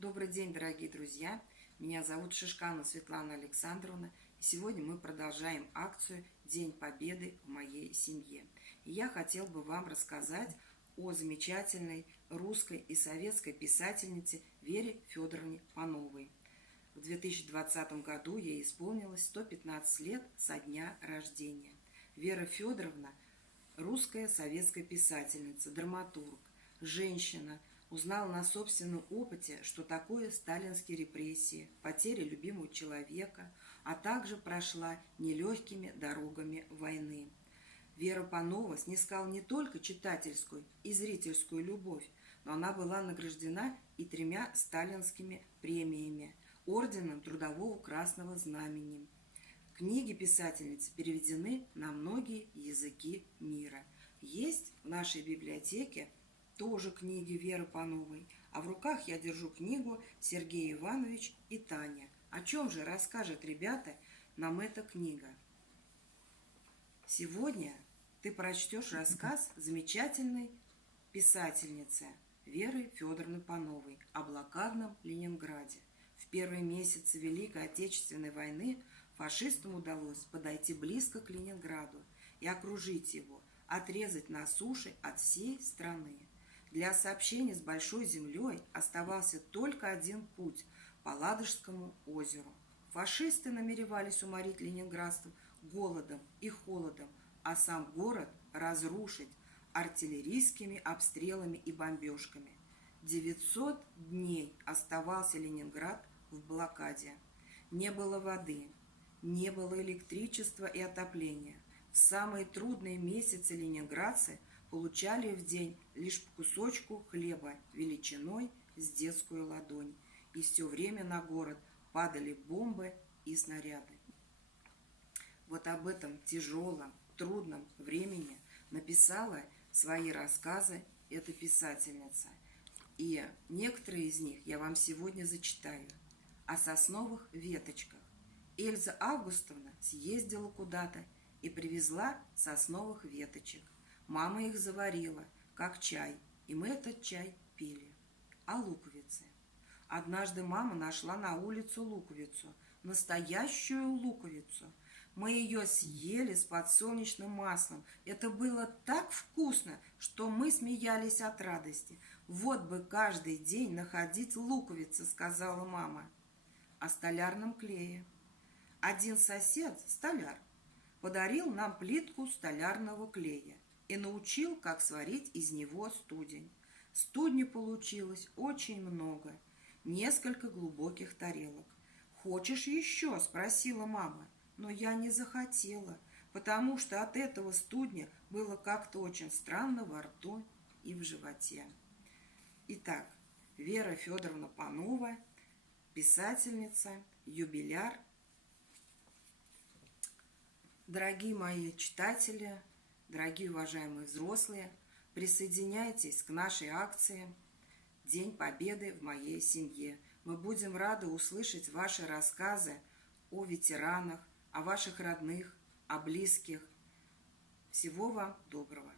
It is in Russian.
Добрый день, дорогие друзья! Меня зовут Шишкана Светлана Александровна. И сегодня мы продолжаем акцию «День Победы в моей семье». И я хотел бы вам рассказать о замечательной русской и советской писательнице Вере Федоровне Пановой. В 2020 году ей исполнилось 115 лет со дня рождения. Вера Федоровна – русская советская писательница, драматург, женщина, узнала на собственном опыте, что такое сталинские репрессии, потеря любимого человека, а также прошла нелегкими дорогами войны. Вера Панова снискала не только читательскую и зрительскую любовь, но она была награждена и 3 сталинскими премиями, орденом Трудового Красного Знамени. Книги писательницы переведены на многие языки мира. Есть в нашей библиотеке тоже книги Веры Пановой, а в руках я держу книгу «Сергей Иванович и Таня». О чем же расскажет, ребята, нам эта книга? Сегодня ты прочтешь рассказ замечательной писательницы Веры Федоровны Пановой о блокадном Ленинграде. В первые месяцы Великой Отечественной войны фашистам удалось подойти близко к Ленинграду и окружить его, отрезать на суше от всей страны. Для сообщения с Большой землей оставался только один путь – по Ладожскому озеру. Фашисты намеревались уморить ленинградцев голодом и холодом, а сам город разрушить артиллерийскими обстрелами и бомбежками. 900 дней оставался Ленинград в блокаде. Не было воды, не было электричества и отопления. В самые трудные месяцы ленинградцы получали в день лишь по кусочку хлеба величиной с детскую ладонь. И все время на город падали бомбы и снаряды. Вот об этом тяжелом, трудном времени написала свои рассказы эта писательница. И некоторые из них я вам сегодня зачитаю. О сосновых веточках. Эльза Августовна съездила куда-то и привезла сосновых веточек. Мама их заварила, как чай, и мы этот чай пили. О луковице. Однажды мама нашла на улицу луковицу, настоящую луковицу. Мы ее съели с подсолнечным маслом. Это было так вкусно, что мы смеялись от радости. Вот бы каждый день находить луковицы, сказала мама. О столярном клее. Один сосед, столяр, подарил нам плитку столярного клея и научил, как сварить из него студень. Студни получилось очень много, несколько глубоких тарелок. «Хочешь еще?» – спросила мама, но я не захотела, потому что от этого студня было как-то очень странно во рту и в животе. Итак, Вера Федоровна Панова, писательница, юбиляр. Дорогие мои читатели, дорогие уважаемые взрослые, присоединяйтесь к нашей акции «День Победы в моей семье». Мы будем рады услышать ваши рассказы о ветеранах, о ваших родных, о близких. Всего вам доброго!